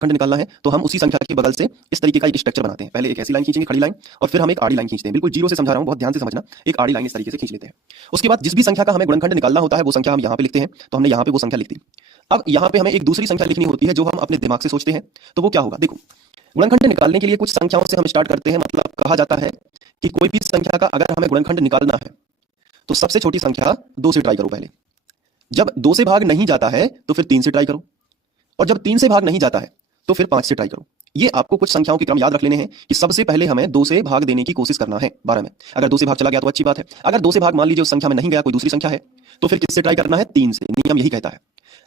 खंड निकालना है तो हम उसी संख्या के बगल से इस तरीके का एक स्ट्रक्चर बनाते हैं। पहले एक ऐसी लाइन खींचेंगे, खड़ी लाइन, और फिर हम एक आड़ी लाइन खींचते हैं। बिल्कुल जीरो से समझा रहा हूं, बहुत ध्यान से समझना। एक आड़ी लाइन इस तरीके से खींच लेते हैं। उसके बाद जिस भी संख्या का हमें गुणनखंड निकालना होता है वो संख्या हम यहाँ पे लिखते हैं, तो हमने यहाँ पे वो संख्या लिख दी। अब यहाँ पे हमें एक दूसरी संख्या लिखनी होती है जो हम अपने दिमाग से सोचते हैं। तो वो क्या होगा, देखो, गुणनखंड निकालने के लिए कुछ संख्याओं से हम स्टार्ट करते हैं। मतलब कहा जाता है कि कोई भी संख्या का अगर हमें गुणनखंड निकालना है तो सबसे छोटी संख्या 2 से ट्राई करो पहले। जब 2 से भाग नहीं जाता है तो फिर 3 से ट्राई करो, और जब 3 से भाग नहीं जाता है तो फिर 5 से ट्राई करो। ये आपको कुछ संख्याओं के क्रम याद रख लेने हैं कि सबसे पहले हमें 2 से भाग देने की कोशिश करना है 12 में। अगर 2 से भाग चला गया तो अच्छी बात है। अगर 2 से भाग मान लीजिए उस संख्या में नहीं गया, कोई दूसरी संख्या है, तो फिर किससे ट्राई करना है, 3 से। नियम यही कहता है।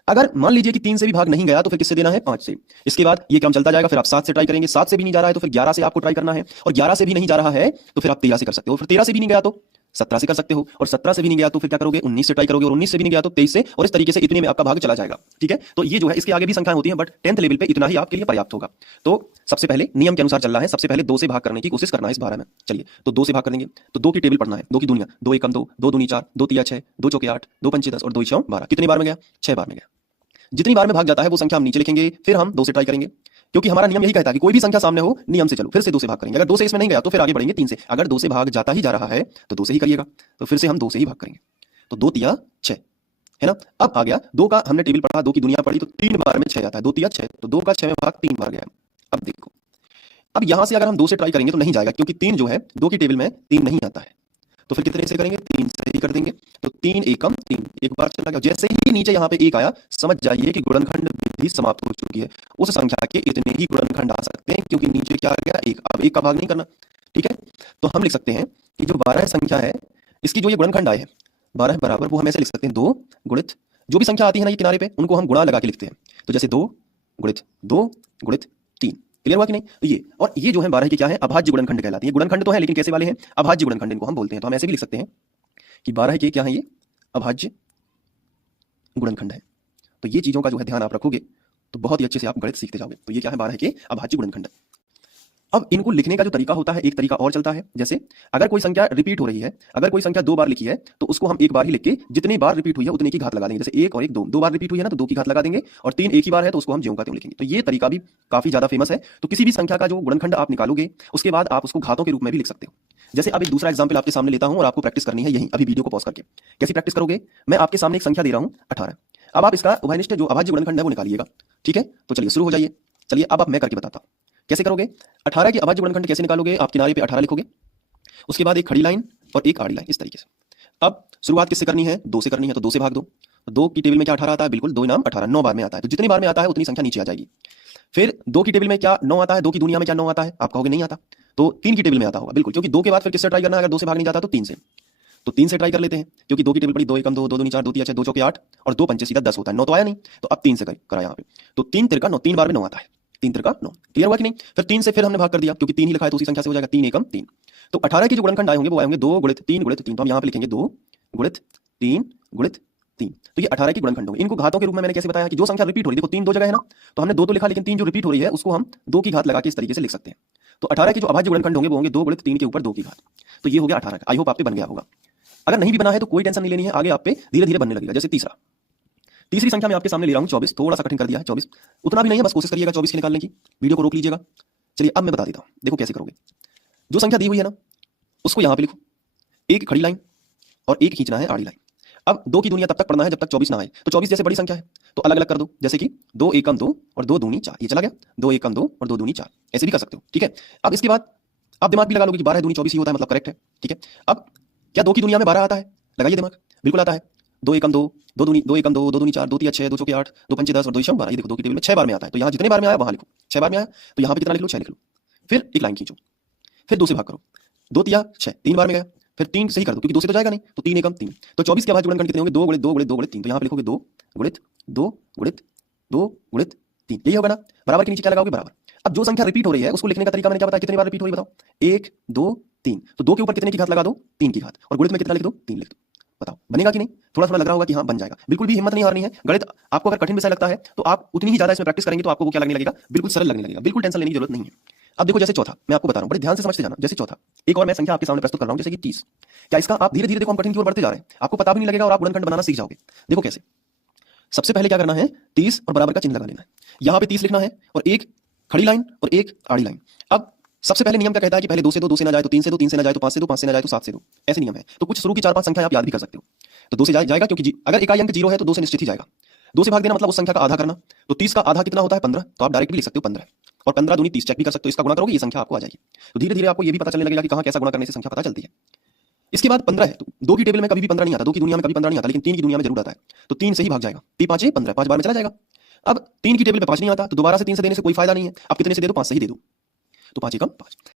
अगर मान लीजिए कि 3 से भी भाग नहीं गया तो फिर किससे देना है, 5 से। इसके बाद ये क्रम चलता जाएगा, फिर आप 7 से ट्राई करेंगे। 7 से भी नहीं जा रहा है तो फिर 11 से आपको ट्राई करना है, और 11 से भी नहीं जा रहा है तो फिर आप 13 से कर सकते हो, फिर 13 से भी नहीं गया तो 17 से कर सकते हो, और 17 से भी नहीं गया तो फिर क्या करोगे, 19 से ट्राई करोगे, और 19 से भी नहीं गया तो 23 से, और इस तरीके से इतने में आपका भाग चला जाएगा। ठीक है, तो ये जो है, इसके आगे भी संख्याएं होती हैं, बट 10th लेवल पे इतना ही आपके लिए पर्याप्त होगा। तो सबसे पहले नियम के अनुसार चलना है, सबसे पहले 2 से भाग करने की कोशिश करना है इस 12 में। चलिए, तो 2 से भाग कर देंगे तो 2 की टेबल पढ़ना है, 2 की दुनिया, 2 एकम 2, 2 दूनी 4, 2 तिया 6, 2 चौके 8, 2 पंचे 10 और 2 छौं 12। कितनी बार में गया, 6 बार में गया। जितनी बार में भाग जाता है वो संख्या हम नीचे लिखेंगे, फिर हम 2 से ट्राई करेंगे, क्योंकि हमारा नियम यही कहता है कि कोई भी संख्या सामने हो, नियम से चलो, फिर से 2 से भाग करेंगे। अगर 2 से इसमें नहीं गया तो फिर आगे बढ़ेंगे 3 से। अगर 2 से भाग जाता ही जा रहा है तो 2 से ही करिएगा, तो फिर से हम 2 से ही भाग करेंगे। तो 2 तिया 6 है ना। अब आ गया 2 का, हमने टेबल पढ़ा, 2 की दुनिया पढ़ी, तो 3 बार में 6 आता है। 2 तिया 6, तो 2 का 6 में भाग 3 बार गया। अब देखो, अब यहां से अगर हम 2 से ट्राई करेंगे तो नहीं जाएगा, क्योंकि 3 जो है 2 की टेबल में 3 नहीं आता है। तो फिर कितने से करेंगे, 3 से ही कर देंगे। तो 3 एकम 3, एक बार चला गया। जैसे ही नीचे यहाँ पे 1 आया, समझ जाइए कि गुणनखंड विधि समाप्त हो चुकी है। उस संख्या के इतने ही गुणनखंड आ सकते हैं, क्योंकि नीचे क्या आ गया, 1। अब 1 का भाग नहीं करना। ठीक है, तो हम लिख सकते हैं कि जो 12 संख्या है, इसकी जो ये गुणनखंड आए हैं 12 बराबर, वो हम ऐसे लिख सकते हैं 2 गुणित जो भी संख्या आती है ना ये किनारे पे, उनको हम गुणा लगा के लिखते हैं। तो जैसे 2 गुणित 2 गुणित 3। क्लियर हुआ कि नहीं। तो ये और ये जो है 12 के क्या है, अभाज्य गुणनखंड कहलाती है। गुणनखंड तो है लेकिन कैसे वाले हैं, अभाज्य गुणनखंड इनको हम बोलते हैं। तो हम ऐसे भी लिख सकते हैं कि 12 के क्या है, ये अभाज्य गुणनखंड है। तो ये चीजों का जो है ध्यान आप रखोगे तो बहुत ही अच्छे से आप गणित सीखते जाओगे। तो ये क्या है, 12 के अभाज्य गुणनखंड। अब इनको लिखने का जो तरीका होता है, एक तरीका और चलता है। जैसे अगर कोई संख्या रिपीट हो रही है, अगर कोई संख्या 2 बार लिखी है तो उसको हम 1 बार ही लिख के जितनी बार रिपीट हुई है उतने की घात लगा देंगे। जैसे 1 और 1 2, 2 बार रिपीट हुई है ना तो 2 की घात लगा देंगे, और 3 एक ही बार है तो उसको हम ज्यों का त्यों लिखेंगे। तो ये तरीका भी काफी ज्यादा फेमस है। तो किसी भी संख्या का जो गुणनखंड आप निकालोगे उसके बाद आप उसको घातों के रूप में भी लिख सकते हो। जैसे अब एक दूसरा एग्जाम्पल आपके सामने लेता हूं और आपको प्रैक्टिस करनी है यही, अभी वीडियो को पॉज करके। कैसी प्रैक्टिस करोगे, मैं आपके सामने एक संख्या दे रहा हूं 18। अब आप इसका उभयनिष्ठ जो अभाज्य गुणनखंड है वो निकालिएगा। ठीक है, तो चलिए शुरू हो जाइए। चलिए अब मैं करके बताता हूं कैसे करोगे। 18 की अभाज्य गुणनखंड कैसे निकालोगे, आप किनारे पे 18 लिखोगे, उसके बाद एक खड़ी लाइन और एक आड़ी लाइन इस तरीके से। अब शुरुआत किससे करनी है, 2 से करनी है, तो 2 से भाग दो। 2 की टेबल में क्या 18 आता है, बिल्कुल 2 नाम 18, 9 बार में आता है। तो जितनी बार में आता है उतनी संख्या नीचे आ जाएगी। फिर 2 की टेबल में क्या 9 आता है, 2 की दुनिया में क्या 9 आता है, आप कहोगे नहीं आता। तो 3 की टेबल में आता होगा, बिल्कुल, क्योंकि 2 के बाद फिर किससे ट्राई करना है, अगर 2 से भाग नहीं जाता तो 3 से। तो 3 से ट्राई कर लेते हैं, क्योंकि 2 की टेबल पड़ी, 2 एकम 2, 2 दूनी 4, 2 तिया 6, 2 चौके 8 और 2 पंचे सीधा 10 होता है। 9 तो आया नहीं, तो अब 3 से करा यहाँ पे। तो 3 तिरका 9, 3 बार में 9 आता है, 3 तिरका 9। क्लियर हुआ कि नहीं। फिर 3 से फिर हमने भाग कर दिया, क्योंकि 3 ही लिखा है तो उसी संख्या से हो जाएगा, 3 एकम 3। तो 18 के जो गुणनखंड आए होंगे वो आए होंगे 2 गुणित 3 गुणित 3। तो हम यहाँ पे लिखेंगे 2 गुणित 3 गुणित 3। तो ये 18 की गुणनखंड होंगे। इनको घातों के रूप में मैंने कैसे बताया कि जो संख्या रिपीट हो रही है, देखो 3 2 जगह है ना, तो हमने 2 तो लिखा, लेकिन 3 जो रिपीट हो रही है उसको हम 2 की घात लगा के इस तरीके से लिख सकते हैं। तो 18 के जो अभाज्य गुणनखंड होंगे वो होंगे 2 गुणित 3 के ऊपर 2 की घात। तो ये हो गया 18 का। आई होप आप पे बन गया होगा। अगर नहीं भी बना है तो कोई टेंशन नहीं लेनी है, आगे आप पे धीरे धीरे बनने लगेगा। जैसे तीसरी संख्या मैं आपके सामने ले रहा हूं 24। थोड़ा सा कठिन कर दिया है 24, उतना भी नहीं है, बस कोशिश करिएगा 24 की निकालने की। वीडियो को रोक लीजिएगा। चलिए अब मैं बता देता हूं, देखो कैसे करोगे। जो संख्या दी हुई है ना उसको यहां पे लिखो, एक खड़ी लाइन और एक खींचना है आड़ी लाइन। अब 2 की दुनिया तब तक पढ़ना है जब तक 24 ना आए। तो 24 जैसे बड़ी संख्या है तो अलग अलग कर दो, जैसे कि 2 एकम 2 और 2 दूनी 4, ये चला गया। 2 एकम 2 और 2 दूनी 4, ऐसे भी कर सकते हो। ठीक है, अब इसके बाद आप दिमाग भी लगा लोगे कि 12 दूनी 24 ही होता है, मतलब करेक्ट है। ठीक है, अब क्या 2 की दुनिया में 12 आता है, लगाइए दिमाग, बिल्कुल आता है। 2 एकम 2, 2 दूनी 2 एकम 2, 2 दूनी 4, 2 तिया 6, 2 चौके 8, 2 पंचे 10 और 2 छौं 12। ये देखो 2 की टेबल में 6 बार में आता है, तो यहाँ जितने बार में आया वहां लिखो। 6 बार में आया तो यहाँ पे कितना लिख लो, 6 लिख लो। फिर एक लाइन खींचो, फिर 2 से भाग करो, 2 तिया 6, 3 बार में गया, फिर 3 से ही कर दो क्योंकि 2 से तो जाएगा नहीं, तो 3 एकम 3। तो 24 के अभाज्य गुणनखंड कितने होंगे, 2 गुणित 2 गुणित 2 गुणित 3। तो यहाँ पे लिखोगे 2 गुणित 2 गुणित 2 गुणित 3, यही होगा ना। बराबर के नीचे क्या लगाओगे, बराबर। अब जो संख्या रिपीट हो रही है उसको लिखने का तरीका मैंने क्या बताया, कितनी बार रिपीट हो रही है बताओ, 1 2 3। तो 2 के ऊपर कितने की घात लगा दो, 3 की घात, और गुणित में कितना लिख दो, 3 लिख दो। बताओ बनेगा कि नहीं। थोड़ा थोड़ा लग रहा होगा कि हाँ बन जाएगा, बिल्कुल भी हिम्मत नहीं हारनी है। गणित आपको अगर कठिन विषय लगता है तो आप उतनी ही ज्यादा इसमें प्रैक्टिस करेंगे तो आपको वो क्या लगने लगेगा, बिल्कुल सरल लगने लगेगा, बिल्कुल टेंशन लेने की जरूरत नहीं है। अब देखो जैसे चौथा मैं आपको बता रहा हूं, बड़े ध्यान से समझते जाना। जैसे चौथा एक और मैं संख्या आपके सामने प्रस्तुत कर रहा हूं, जैसे कि 30। क्या इसका आप धीरे धीरे देखो हम कठिन की ओर बढ़ते जा रहे हैं, आपको पता भी नहीं लगेगा और आप गुणनखंड बनाना सीख जाओगे। देखो कैसे, सबसे पहले क्या करना है, 30 और बराबर का चिन्ह लगा लेना है। यहाँ पे 30 लिखना है और एक खड़ी लाइन और एक आड़ी लाइन। अब सबसे पहले नियम क्या कहता है कि पहले 2 से 2, 2 से ना जाए तो 3 से 2, 3 से ना जाए तो 5 से 2, 5 से ना जाए तो 7 से 2, ऐसे नियम है। तो कुछ शुरू की 4-5 संख्या आप याद भी कर सकते हो। तो 2 से जाएगा क्योंकि अगर इकाई अंक 0 है तो 2 से निश्चित ही जाएगा। 2 से भाग देना मतलब उस संख्या का आधा करना। तो 30 का आधा कितना होता है, 15। तो आप डायरेक्ट भी लिख सकते हो 15 और 15 दूनी 30 चेक भी कर सकते हो। इसका गुणा करोगे ये संख्या आपको आ जाएगी। तो धीरे धीरे आपको ये भी पता चलने लगेगा कि कहाँ कैसा गुणा करने से संख्या पता चलती है। इसके बाद 15 है तो 2 की टेबल में कभी भी 15 नहीं आता, 2 की दुनिया में कभी 15 नहीं आता, लेकिन 3 की दुनिया में जरूर आता है। तो 3 से ही भाग जाएगा। 3 5 15, 5 बार में चला जाएगा। अब 3 की टेबल में 5 नहीं आता तो दोबारा से 3 से देने से कोई फायदा नहीं है। अब कितने से दे दो, 5 से ही दे दो। तो 5 एकम 5।